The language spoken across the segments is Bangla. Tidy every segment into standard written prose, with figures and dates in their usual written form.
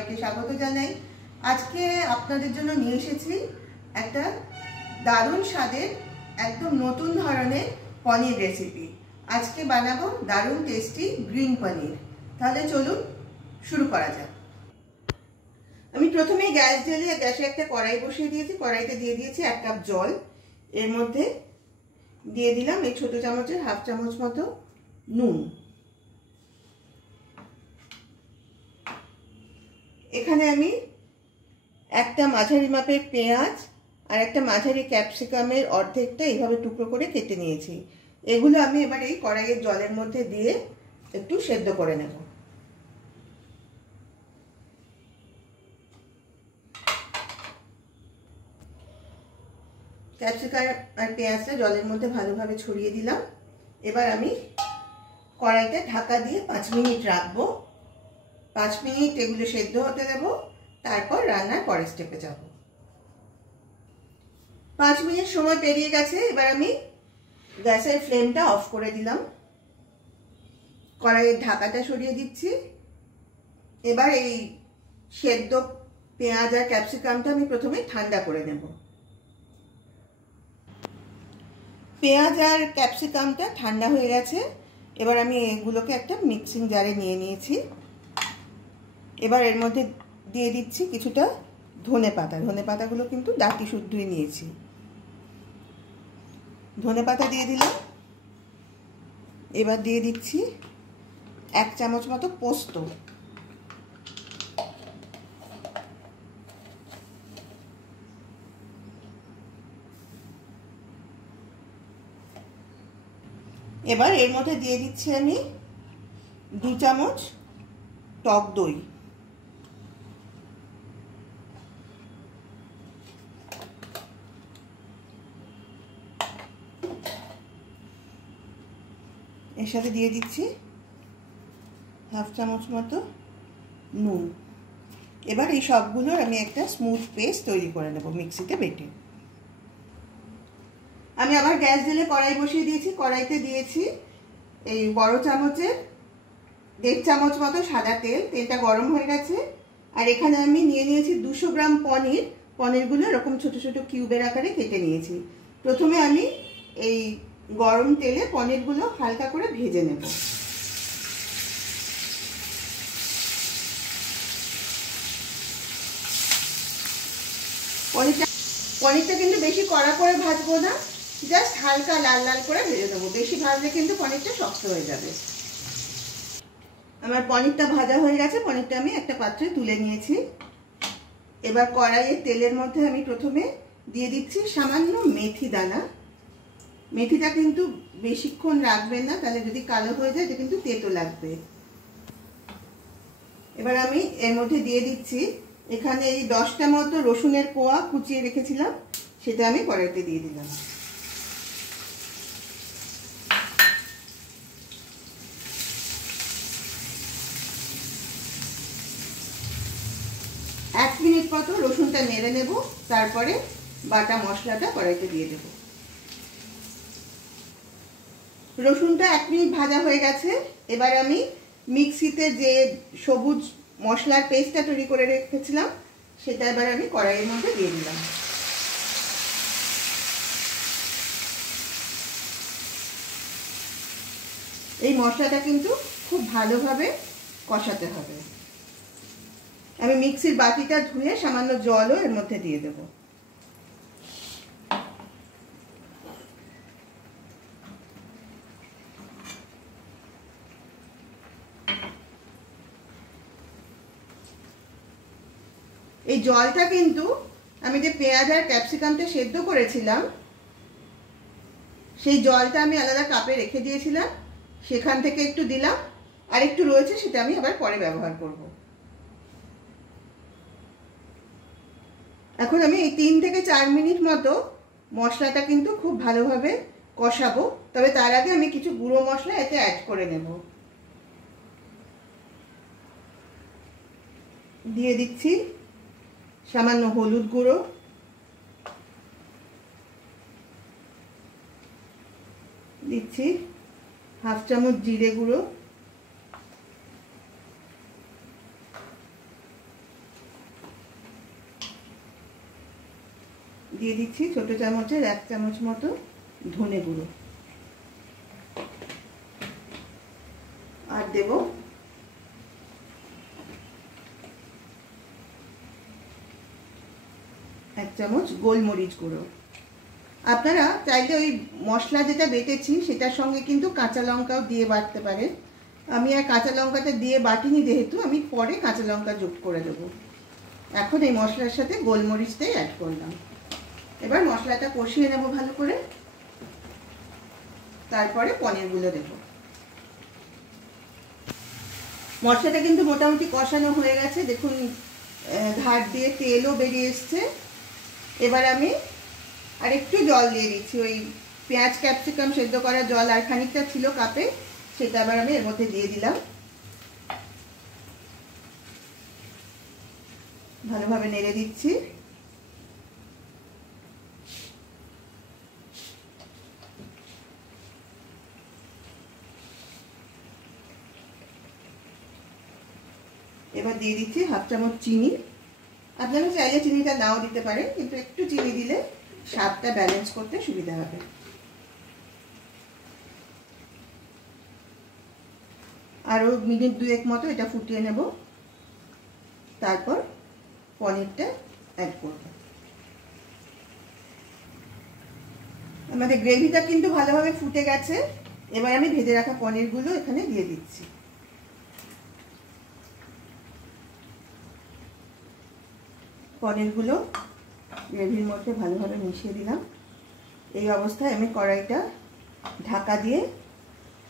সবাইকে স্বাগত জানাই। আজকে আপনাদের জন্য নিয়ে এসেছি একটা দারুণ স্বাদের একদম নতুন ধরনের পনির রেসিপি। আজকে বানাবো দারুণ টেস্টি গ্রিন পনির। তাহলে চলুন শুরু করা যাক। আমি প্রথমে গ্যাস জ্বালিয়ে গ্যাসে একটা কড়াই বসিয়ে দিয়েছি। কড়াইতে দিয়ে দিয়েছি 1 কাপ জল। এর মধ্যে দিয়ে দিলাম এই ছোট চামচের হাফ চামচ মতো নুন। এখানে আমি একটা মাঝারি মাপের পেঁয়াজ আর একটা মাঝারি ক্যাপসিকামের অর্ধেকটা এইভাবে টুকরো করে কেটে নিয়েছি। এগুলো আমি এবার এই কড়াইয়ের জলের মধ্যে দিয়ে একটু সেদ্ধ করে নেব। ক্যাপসিকাম আর পেঁয়াজটা জলের মধ্যে ভালোভাবে ছড়িয়ে দিলাম। এবার আমি কড়াইতে ঢাকা দিয়ে 5 মিনিট রাখবো। 5 মিনিট এগুলো সেদ্ধ হতে দেব, তারপর রান্নার পরের স্টেপে যাব। 5 মিনিট সময় পেরিয়ে গেছে। এবার আমি গ্যাসের ফ্লেমটা অফ করে দিলাম। কড়াইয়ের ঢাকাটা সরিয়ে দিচ্ছি। এবার এই সেদ্ধ পেঁয়াজ আর ক্যাপসিকামটা আমি প্রথমে ঠান্ডা করে নেব। পেঁয়াজ আর ক্যাপসিকামটা ঠান্ডা হয়ে গেছে। এবার আমি এগুলোকে একটা মিক্সিং জারে নিয়ে নিয়েছি। এবার এর মধ্যে দিয়ে দিচ্ছি কিছুটা ধনেপাতা। ধনেপাতাগুলো কিন্তু ডাঁটি শুদ্ধই নিয়েছি। ধনেপাতা দিয়ে দিলাম। এবার দিয়ে দিচ্ছি 1 চামচ মতো পোস্ত। এবার এর মধ্যে দিয়ে দিচ্ছি আমি 2 চামচ টক দই। এর সাথে দিয়ে দিচ্ছি হাফ চামচ মতো নুন। এবার এই সবগুলোর আমি একটা স্মুথ পেস্ট তৈরি করে নেব মিক্সিতে বেটে। আমি আবার গ্যাস জ্বেলে কড়াই বসিয়ে দিয়েছি। কড়াইতে দিয়েছি এই বড় চামচের 1.5 চামচ মতো সাদা তেল। তেলটা গরম হয়ে গেছে। আর এখানে আমি নিয়ে নিয়েছি 200 গ্রাম পনির। পনিরগুলো এরকম ছোট ছোট কিউবের আকারে কেটে নিয়েছি। প্রথমে আমি এই গরম তেলে পনিরগুলো হালকা করে ভেজে নেব। পনিরটা কিন্তু বেশি কড়া করে ভাজবো না, জাস্ট হালকা লাল লাল করে ভেজে নেবো। বেশি ভাজলে কিন্তু পনিরটা শক্ত হয়ে যাবে। আমার পনিরটা ভাজা হয়ে গেছে। পনিরটা আমি একটা পাত্রে তুলে নিয়েছি। এবার কড়াইয়ের তেলের মধ্যে আমি প্রথমে দিয়ে দিচ্ছি সামান্য মেথি দানা। মেথিটা কিন্তু বেশিক্ষণ রাখবেন না, তাহলে যদি কালো হয়ে যায় এটা কিন্তু তেতো লাগবে। এবার আমি এর মধ্যে দিয়ে দিচ্ছি এখানে এই 10টা মতো রসুনের কোয়া কুচিয়ে রেখেছিলাম, সেটা আমি কড়াইতে দিয়ে দিলাম। এক মিনিট মতো রসুনটা নেড়ে নেব, তারপরে বাটা মশলাটা কড়াইতে দিয়ে দেব। রসুনটা 1 মিনিট ভাজা হয়ে গেছে। এবার আমি মিক্সিতে যে সবুজ মশলার পেস্টটা তৈরি করে রেখেছিলাম সেটা এবার আমি কড়াইয়ের মধ্যে দিয়ে দিলাম। এই মশলাটা কিন্তু খুব ভালোভাবে কষাতে হবে। আমি মিক্সির বাটিটা ধুয়ে সামান্য জলও এর মধ্যে দিয়ে দেব। এই জলটা কিন্তু আমি যে পেঁয়াজ আর ক্যাপসিকামটা সেদ্ধ করেছিলাম সেই জলটা আমি আলাদা কাপে রেখে দিয়েছিলাম, সেখান থেকে একটু দিলাম। আর একটু রয়েছে, সেটা আমি আবার পরে ব্যবহার করব। এখন আমি এই 3 থেকে 4 মিনিট মতো মশলাটা কিন্তু খুব ভালোভাবে কষাবো। তবে তার আগে আমি কিছু গুঁড়ো মশলা এতে অ্যাড করে নেব। দিয়ে দিচ্ছি সামান্য হলুদ গুঁড়ো, দিচ্ছি হাফ চামচ জিরে গুঁড়ো, দিয়ে দিচ্ছি ছোট চামচের 1 চামচ মতো ধনে গুঁড়ো, আর দেব এক চামচ গোলমরিচ গুঁড়ো। আপনারা চাইলে ওই মশলা যেটা বেটেছি সেটার সঙ্গে কিন্তু কাঁচা লঙ্কাও দিয়ে বাটতে পারেন। আমি আর কাঁচা লঙ্কাটা দিয়ে বাটিনি, যেহেতু আমি পরে কাঁচা লঙ্কা যোগ করে দেবো। এখন এই মশলার সাথে গোলমরিচটাই অ্যাড করলাম। এবার মশলাটা কষিয়ে নেব ভালো করে, তারপরে পনিরগুলো দেব। মশলাটা কিন্তু মোটামুটি কষানো হয়ে গেছে, দেখুন ধার দিয়ে তেলও বেরিয়ে এসছে। এবার আমি আর একটু জল দিয়ে দিচ্ছি, ওই পেঁয়াজ ক্যাপসিকাম সেদ্ধ করা জল আর খানিকটা ছিল কাপে, সেটা আবার আমি এর মধ্যে দিয়ে দিলাম। ভালোভাবে নেড়ে দিচ্ছি। এবার দিয়ে দিচ্ছি 1/2 চামচ চিনি। আপনারা চাইলে চিনিটা নাও দিতে পারেন, কিন্তু একটু চিনি দিলে স্বাদটা ব্যালেন্স করতে সুবিধা হবে। আরও মিনিট 2 মতো এটা ফুটিয়ে নেব, তারপর পনিরটা অ্যাড করব। আমাদের গ্রেভিটা কিন্তু ভালোভাবে ফুটে গেছে। এবার আমি ভেজে রাখা পনিরগুলো এখানে দিয়ে দিচ্ছি। পনিরগুলো গ্রেভির মধ্যে ভালোভাবে মিশিয়ে দিলাম। এই অবস্থায় আমি কড়াইটা ঢাকা দিয়ে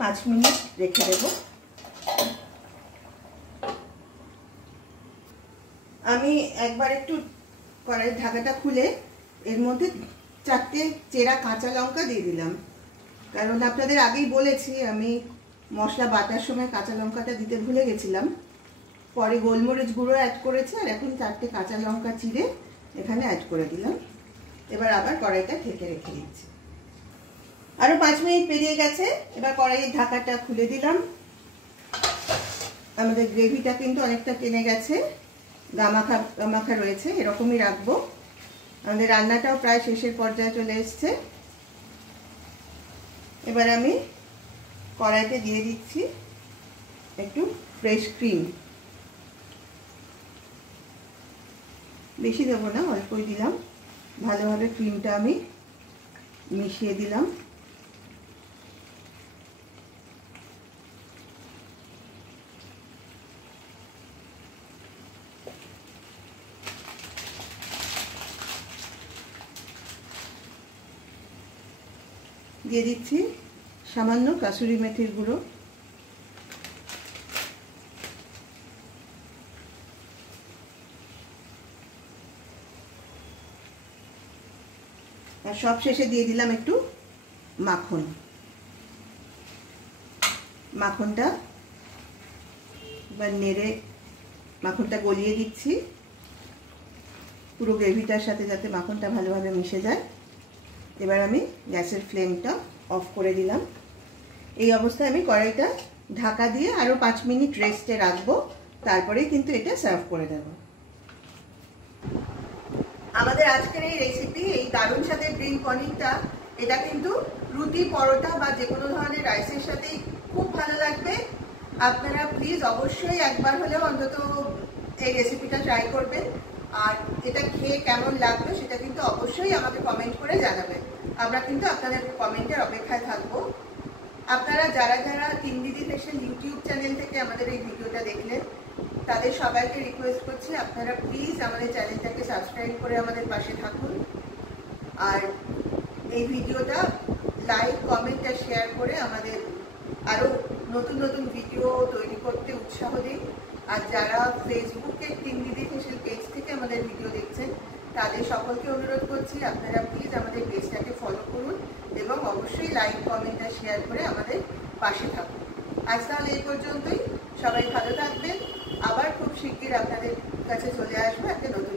5 মিনিট রেখে দেব। আমি একবার একটু কড়াইয়ের ঢাকাটা খুলে এর মধ্যে 4টে চেরা কাঁচা লঙ্কা দিয়ে দিলাম, কারণ আপনাদের আগেই বলেছি আমি মশলা বাটার সময় কাঁচা লঙ্কাটা দিতে ভুলে গেছিলাম। পরে গোলমরিচ গুঁড়ো অ্যাড করেছি, আর এখন 4টে কাঁচা লঙ্কা চিড়ে এখানে অ্যাড করে দিলাম। এবার আবার কড়াইটা ঢেকে রেখে দিচ্ছি। আরও 5 মিনিট পেরিয়ে গেছে। এবার কড়াইয়ের ঢাকাটা খুলে দিলাম। আমাদের গ্রেভিটা কিন্তু অনেকটা টেনে গেছে, গামাখা গামাখা রয়েছে, এরকমই রাখবো। আমাদের রান্নাটাও প্রায় শেষের পর্যায়ে চলে এসছে। এবার আমি কড়াইতে দিয়ে দিচ্ছি একটু ফ্রেশ ক্রিম। বেশি দেবো না, অল্পই দিলাম। ভালোভাবে ক্রিমটা আমি মিশিয়ে দিলাম। দিয়ে দিচ্ছি সামান্য কাসুরি মেথির গুঁড়ো। আর সব শেষে দিয়ে দিলাম একটু মাখন। মাখনটা এবার নেড়ে মাখনটা গলিয়ে দিচ্ছি পুরো গ্রেভিটার সাথে, যাতে মাখনটা ভালোভাবে মিশে যায়। এবার আমি গ্যাসের ফ্লেমটা অফ করে দিলাম। এই অবস্থায় আমি কড়াইটা ঢাকা দিয়ে আরও 5 মিনিট রেস্টে রাখবো, তারপরেই কিন্তু এটা সার্ভ করে দেব। আমাদের আজকের এই রেসিপি, এই দারুণ স্বাদের গ্রিন পনিরটা, এটা কিন্তু রুটি, পরোটা বা যে কোনো ধরনের রাইসের সাথেই খুব ভালো লাগবে। আপনারা প্লিজ অবশ্যই একবার হলেও অন্তত এই রেসিপিটা ট্রাই করবেন। আর এটা খেয়ে কেমন লাগবে সেটা কিন্তু অবশ্যই আমাকে কমেন্ট করে জানাবেন। আমরা কিন্তু আপনাদের কমেন্টের অপেক্ষায় থাকবো। আপনারা যারা যারা তিন দিদি ফ্যাশন ইউটিউব চ্যানেল থেকে আমাদের এই ভিডিওটা দেখলেন, তাদের সবাইকে রিকোয়েস্ট করছি আপনারা প্লিজ আমাদের চ্যানেলটাকে সাবস্ক্রাইব করে আমাদের পাশে থাকুন। আর এই ভিডিওটা লাইক, কমেন্ট আর শেয়ার করে আমাদের আরও নতুন নতুন ভিডিও তৈরি করতে উৎসাহ দিন। আর যারা ফেসবুকে তিন দিদি ফ্যাশন পেজ থেকে আমাদের ভিডিও দেখছেন, তাদের সকলকে অনুরোধ করছি আপনারা প্লিজ আমাদের পেজটাকে ফলো করুন এবং অবশ্যই লাইক, কমেন্ট আর শেয়ার করে আমাদের পাশে থাকুন। আজ তাহলে এই পর্যন্তই। সবাই ভালো থাকবেন। আবার খুব শিগগির আপনাদের কাছে চলে আসবো একটা নতুন